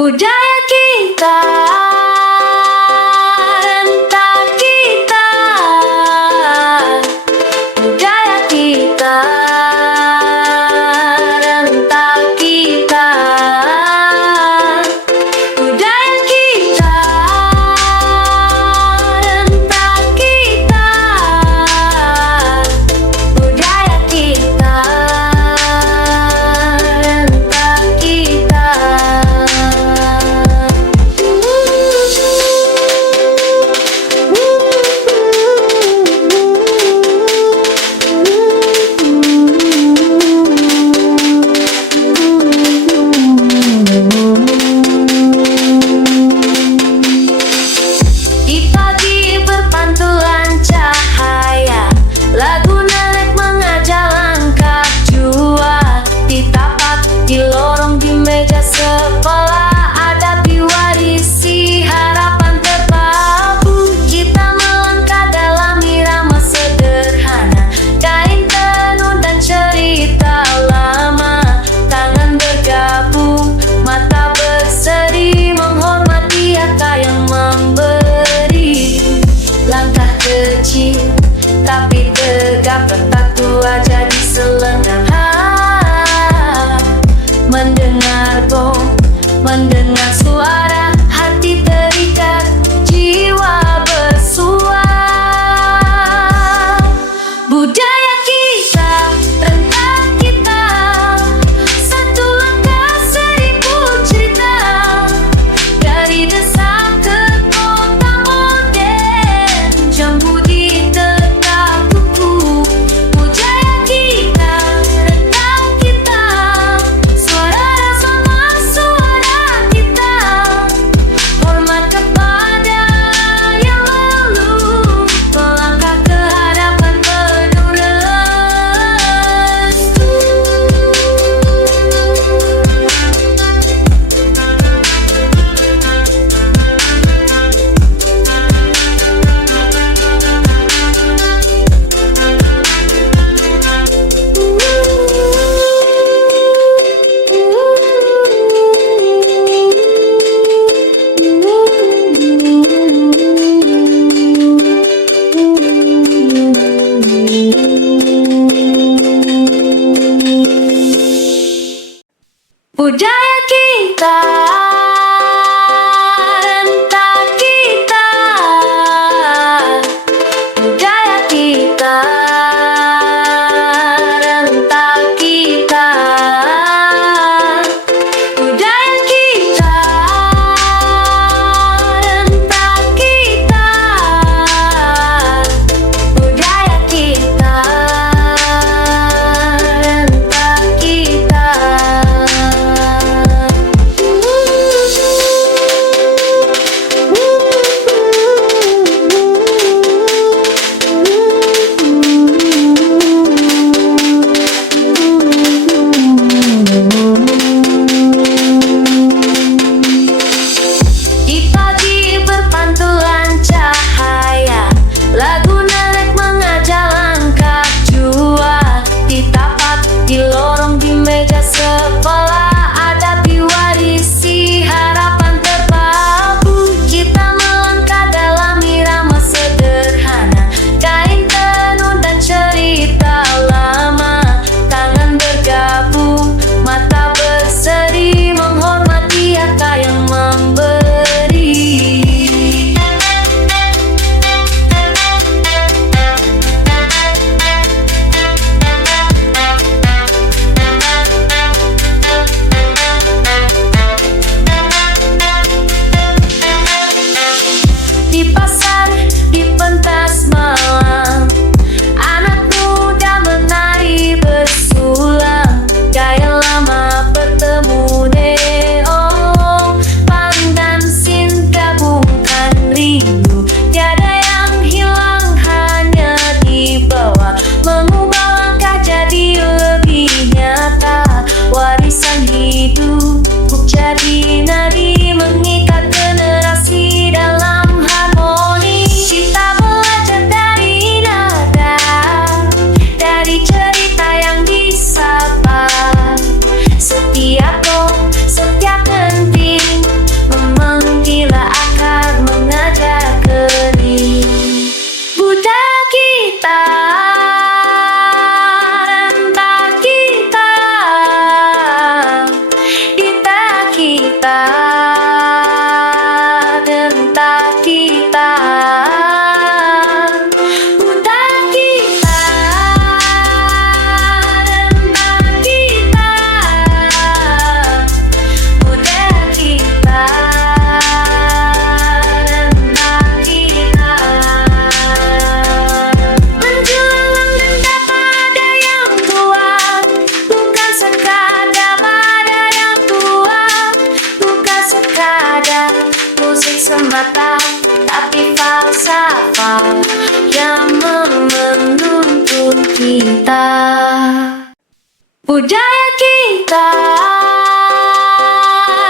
Budaya kita, rentah kita, budaya kita, rentah kita, budaya kita, rentah kita, budaya kita, rentah kita. mata, tapi falsafah yang menuntun kita. Budaya kita,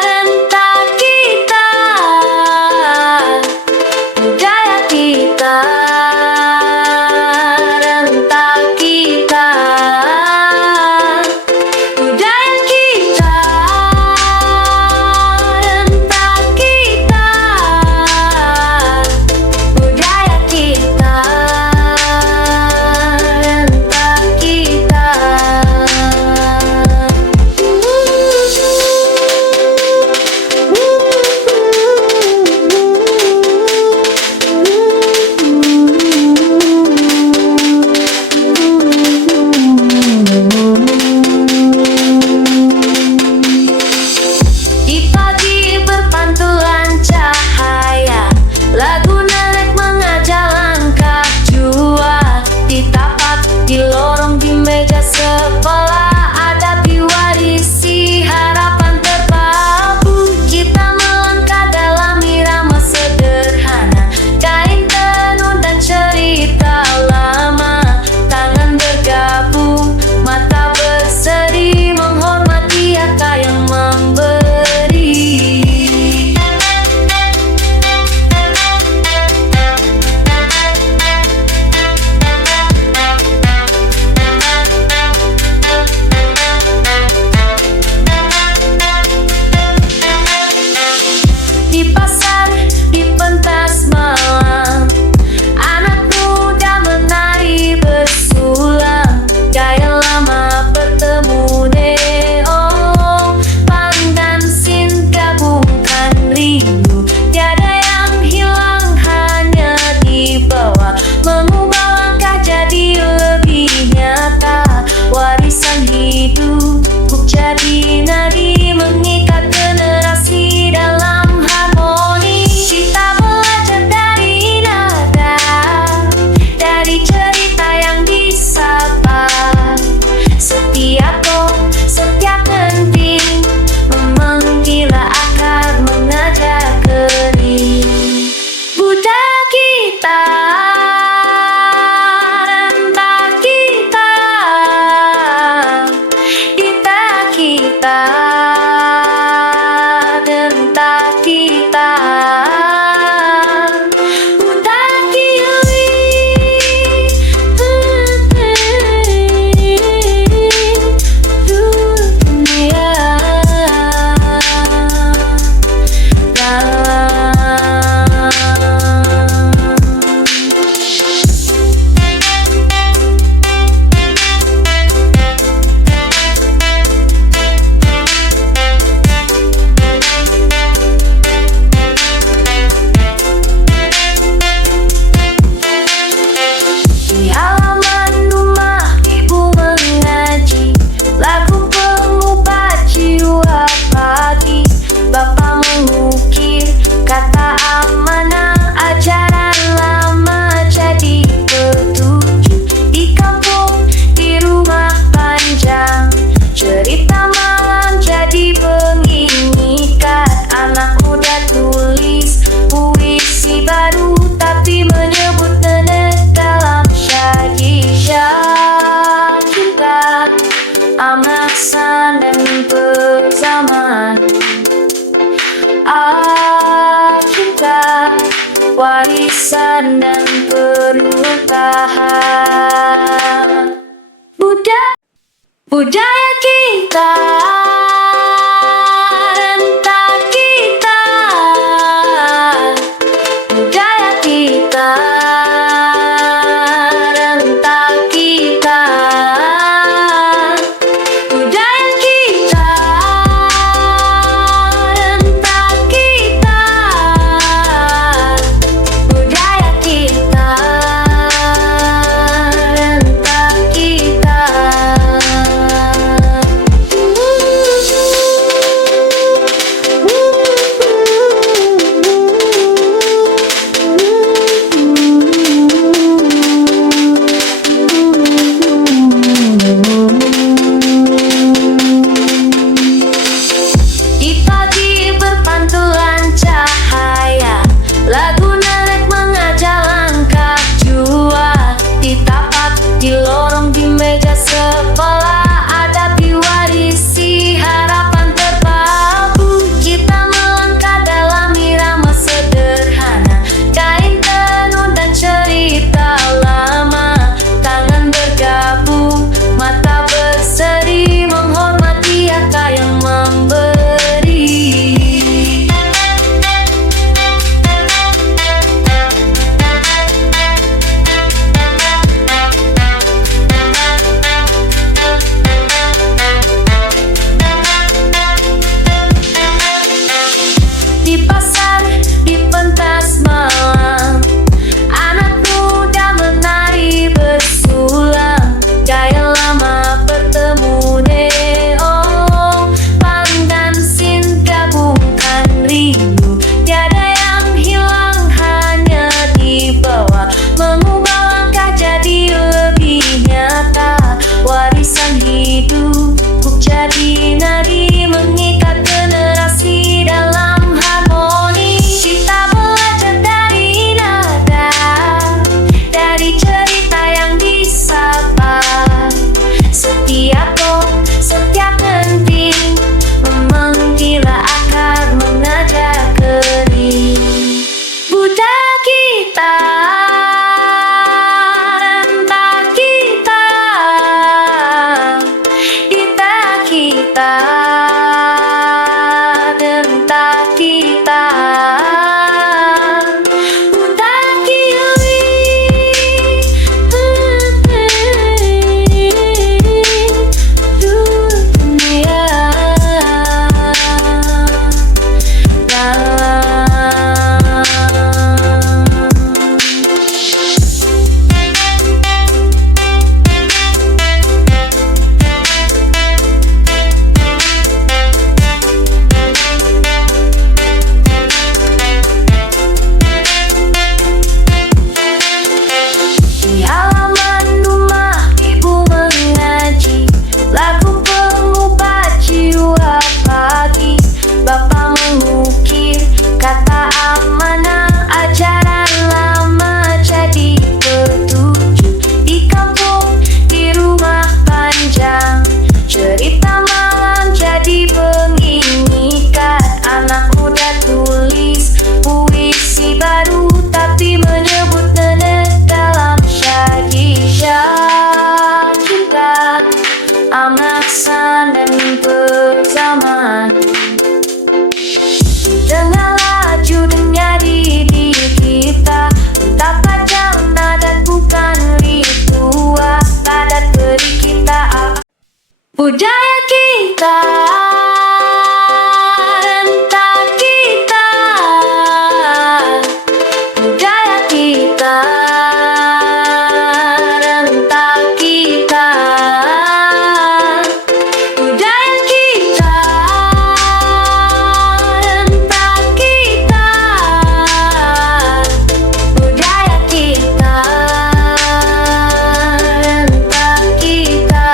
rentak kita. Budaya kita, rentak kita. Budaya kita, rentak kita. Budaya kita, rentak kita. Di pagi berpantulan cahaya, lagu nelek mengajak langkah jua. Ditapak di lorong di meja sekolah, ada diwarisi harapan terpabu. Kita melangkah dalam irama sederhana, kain tenun dan cerita lama. Tangan bergabung, mata berseri, menghormati akar yang memberi. Di pasar, di pentas malam, anak muda menari bersulam. Gaya lama bertemu neon, pang dan sin gabungkan rindu. Tiada yang hilang, hanya dibawa, mengubah langkah jadi lebih nyata. Warisan hidup jadi nadi, mengikat generasi dalam harmoni. Kita belajar dari nada, dari cerita yang disapa. Setiap ton, setiap genting menggila akar, mengajak kering. Budaya kita, rentak kita. Kita, rentak kita. Budaya dunia. Di halaman rumah ibu mengaji lagu pengubah jiwa pagi. Bapak mengukir kata amanah, ajaran lama jadi petunjuk. Di kampung, di rumah panjang, cerita malam jadi pengingat. Anak muda tulis puisi baru, tapi menyebut nenek dalam syahid-syah. Kita amat dan berzaman. Kita warisan dan perubahan. Budaya kita, rentak kita. Budaya kita, rentak kita. Budaya kita, rentak kita. Budaya kita, rentak kita. renta kita. Budaya Kili, dunia. Di halaman rumah ibu mengaji lagu pengubat jiwa pagi. Bapak mengukir kata amanah, ajaran lama jadi petunjuk. Di kampung, di rumah panjang, cerita malam jadi pengingikat. Anak muda tulis puisi baru, tapi menyebut nenek dalam syadisya kita. Amasan dan berzaman, dengan laju dunia di kita. Betapa jana dan bukan ritual, padat beri kita. Budaya kita, renta kita. Budaya kita, renta kita. Budaya kita, renta kita. Budaya kita, renta kita.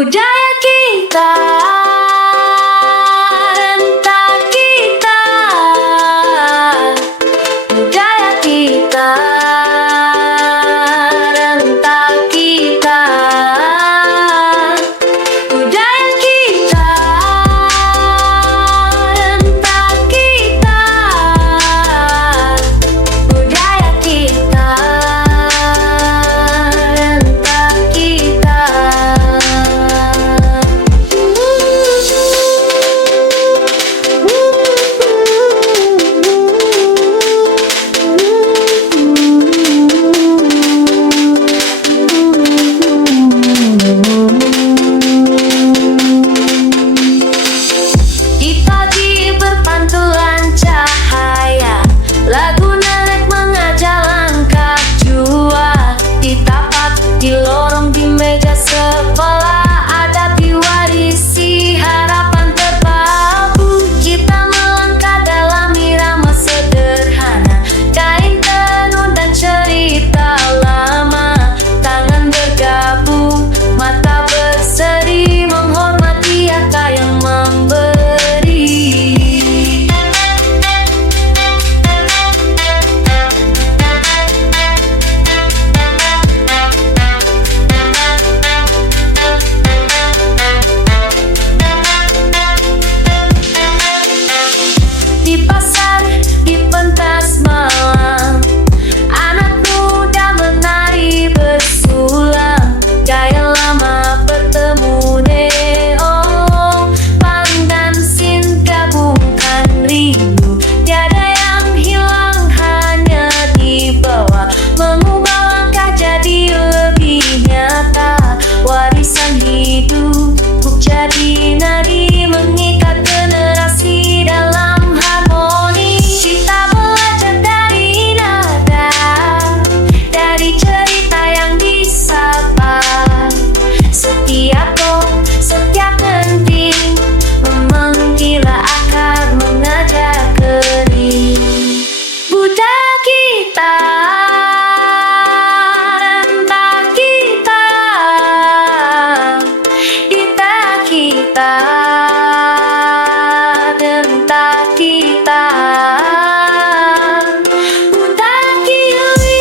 budaya kita, rentak kita, budaya kita, rentak kita, budaya kita, rentak kita, budaya kita, rentak kita. Kita di berpantulan cahaya, lagu nenek mengajak langkah jua. Ditapak di lorong di meja sekolah, ada diwarisi harapan terpaku. Kita melangkah dalam irama sederhana, kain tenun dan cerita lama. Tangan bergabung, mata berseri, menghormati akar yang memberi. Di pasar, di pentas malam, anak muda menari bersulam. Gaya lama bertemu neong, paling dan sin gabungkan rindu. Tiada yang hilang, hanya dibawa, mengubah langkah jadi lebih nyata. Warisan hidup buk jadi nadi, mengikat generasi dalam harmoni. Kita belajar dari nada, dari cerita yang disapa. Setiap kok, setiap penting, memanggila akar mengajak kering. Budaya kita, rentak kita, kita, rentak kita, budaya kili,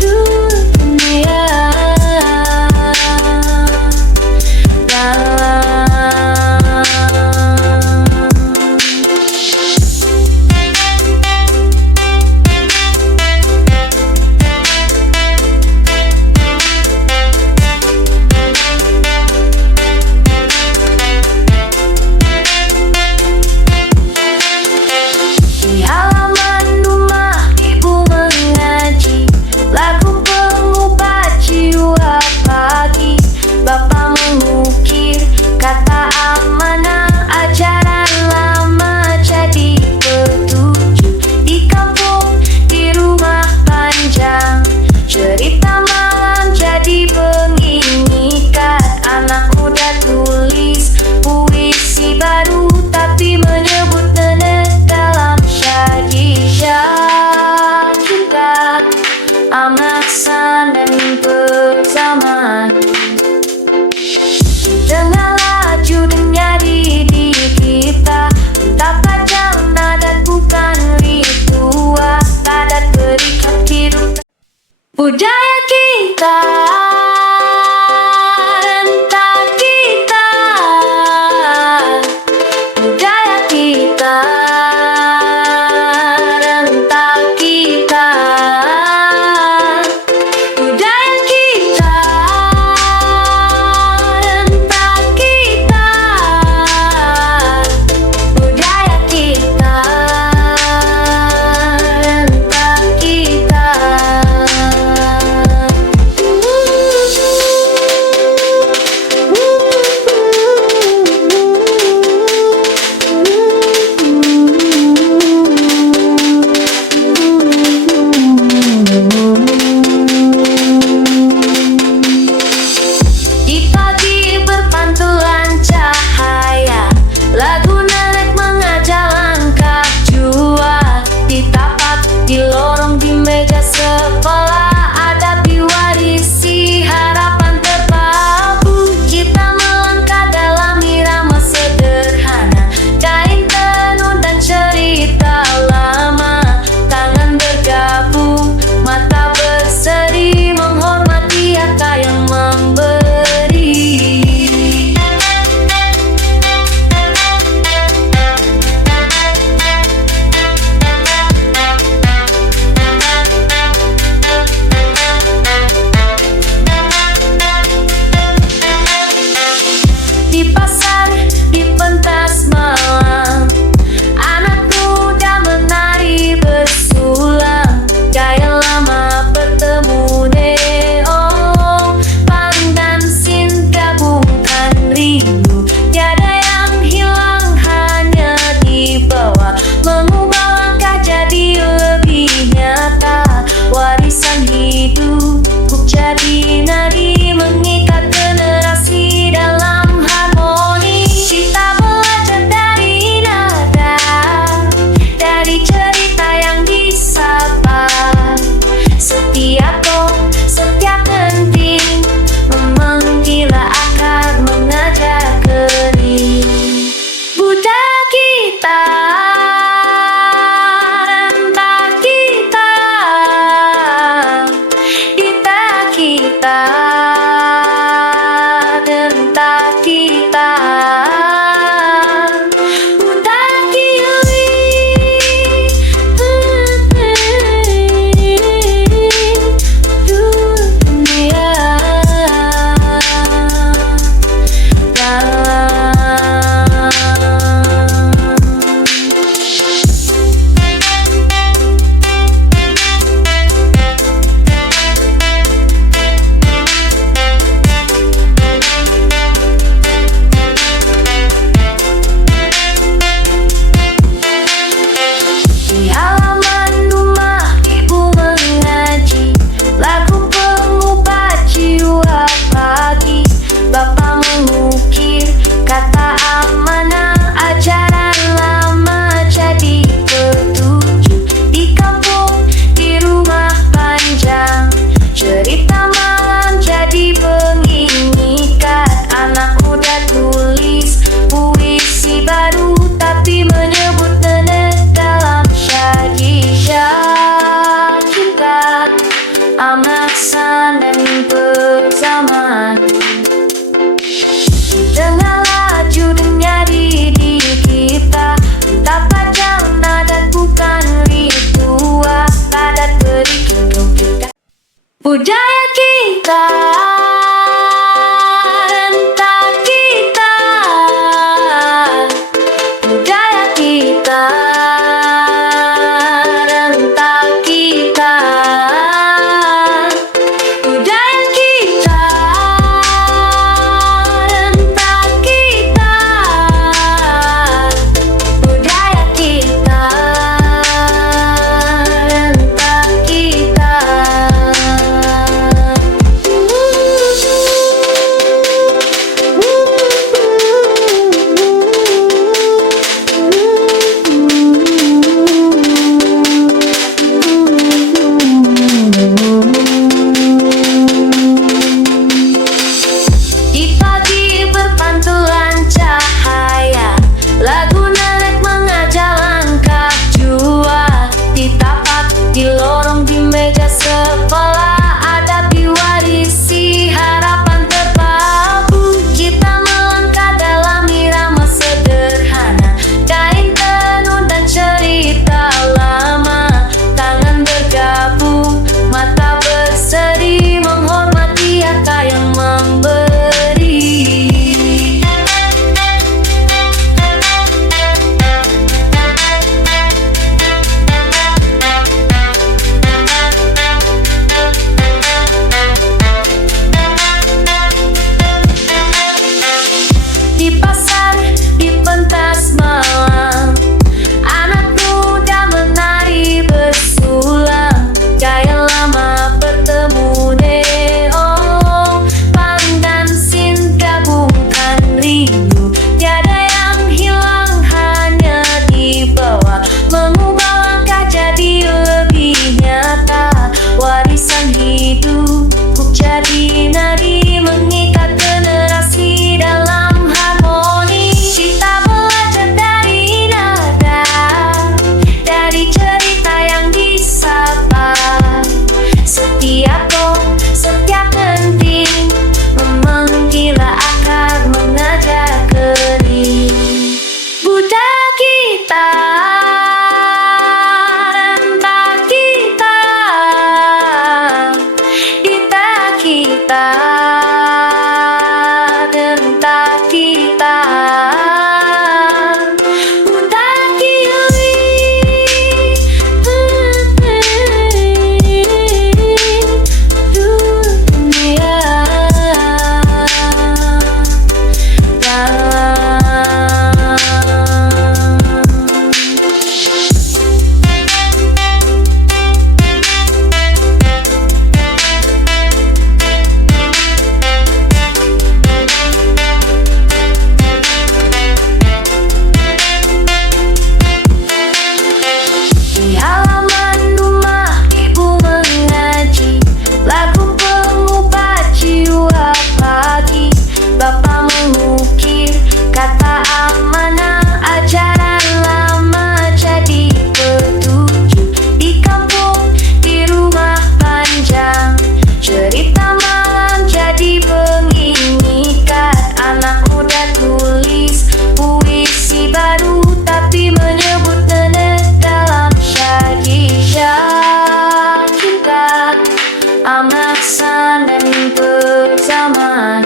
dunia. Di halaman rumah ibu mengaji, lagu pengubah jiwa pagi. Bapak mengukir kata amanah, ajaran lama jadi petunjuk. Di kampung, di rumah panjang, cerita malam jadi pengingat. Anak muda tulis puisi baru, tapi menyebut nenek dalam syadisya. Kita amat dan bersamaan, dengan laju dunia di kita. Betapa jauh nadat bukan ritual, adat berikat hidup. Budaya kita, rentak kita, budaya kita, rentak kita, budaya kita, rentak kita, budaya kita, rentak kita. budaya kita, rentak kita, budaya kita, rentak kita, budaya kita, rentak kita, budaya kita, rentak kita. Di pagi berpantulan cahaya, lagu nenek mengajak langkah jua. Ditapak di lorong di meja sekolah, ada diwarisi harapan terpaku. Kita melangkah dalam irama sederhana, kain tenun dan cerita lama. Tangan bergabung, mata berseri, menghormati akar yang memberi. Di pasar, di pentas malam, anak muda menari bersulam. Gaya lama bertemu neon, paling dan sin gabungkan rindu. Tiada yang hilang, hanya dibawa, mengubah langkah jadi lebih nyata. Warisan hidup jadi nadi, mengikat generasi dalam harmoni. Kita belajar dari nada, dari cerita yang disapa. Setiap tong, setiap genting, memanggil akar, mengajak kening. Budaya kita, rentak kita, kita, rentak kita, budaya kini, dunia. Di halaman rumah ibu mengaji lagu pengubah jiwa pagi. Bapak mengukir kata amanah, ajaran lama jadi petunjuk. Di kampung, di rumah panjang, cerita malam jadi pengingat. Anak muda tulis puisi baru, tapi menyebut nenek dalam syariah. Kita amat dan bersamaan,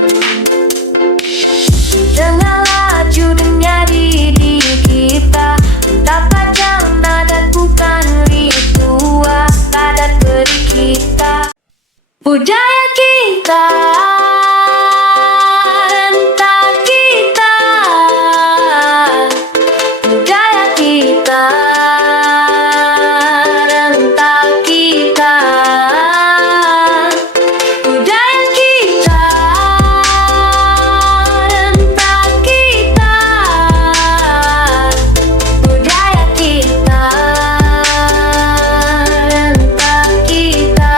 dengan laju dengar diri kita. Betapa jam nadat bukan ritual, adat beri kita. Budaya kita, rentak kita, budaya kita, rentak kita, budaya kita, rentak kita, budaya kita, rentak kita.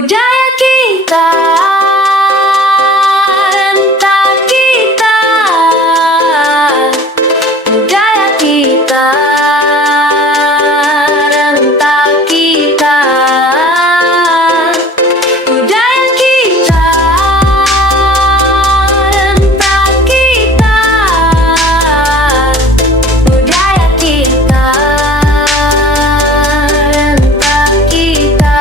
budaya kita, renta kita, budaya kita, renta kita, budaya kita, renta kita, budaya kita, renta kita.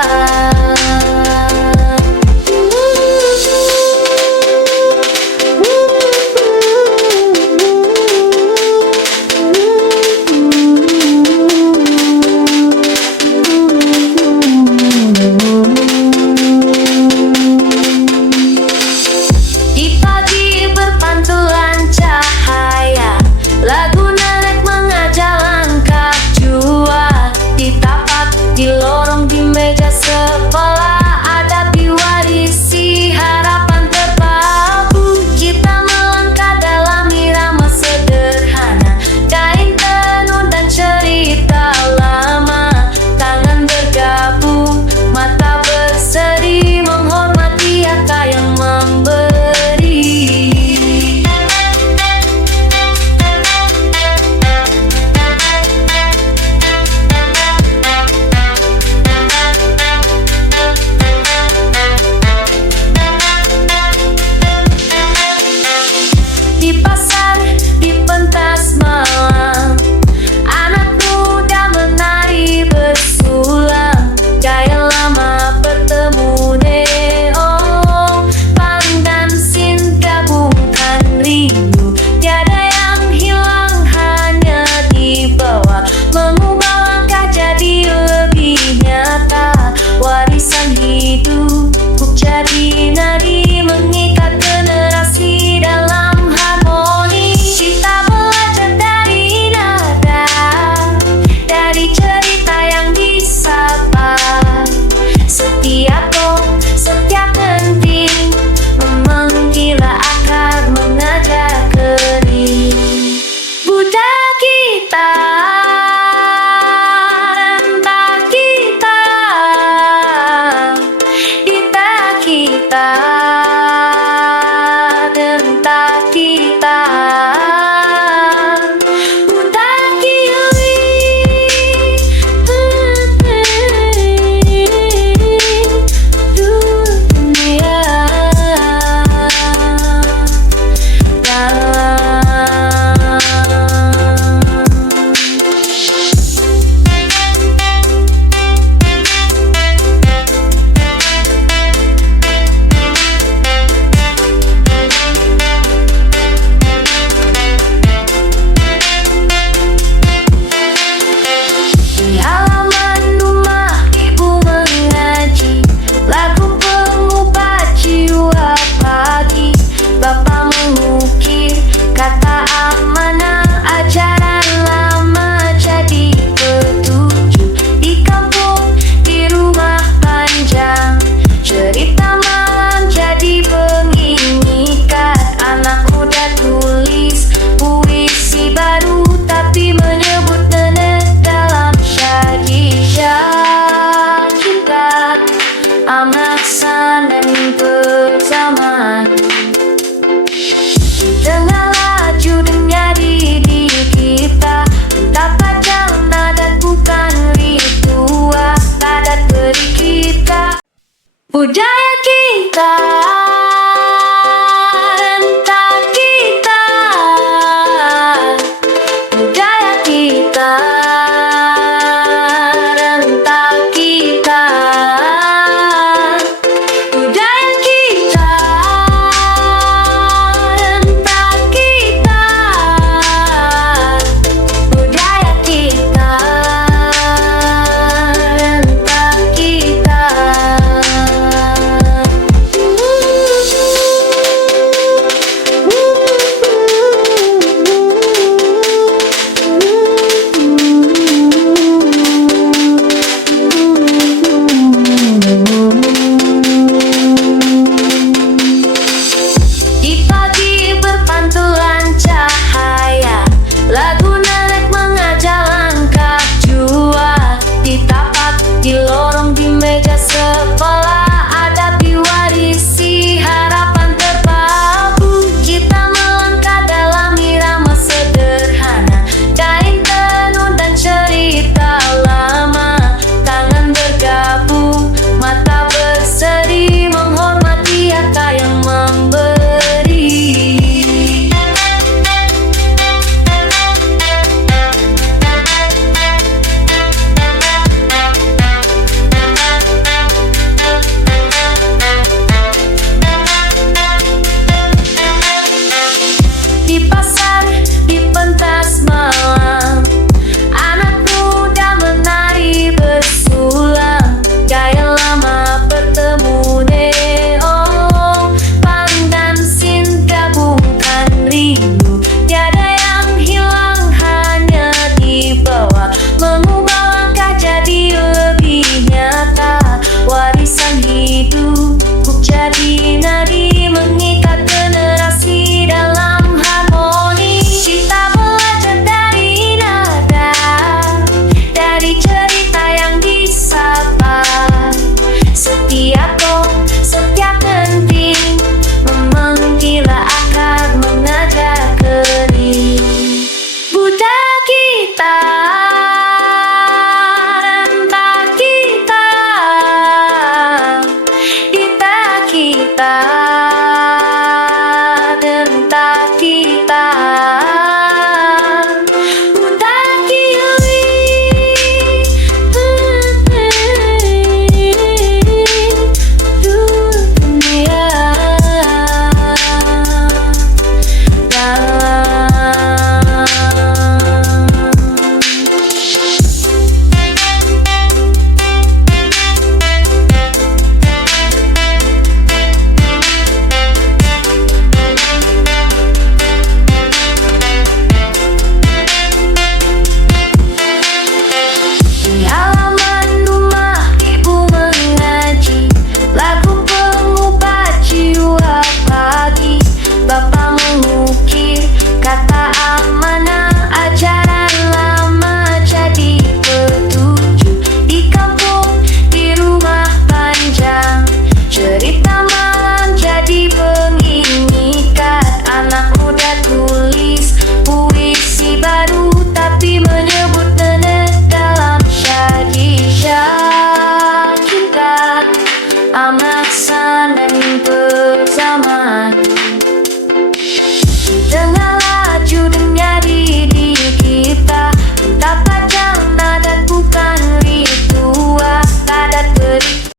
saling bersama.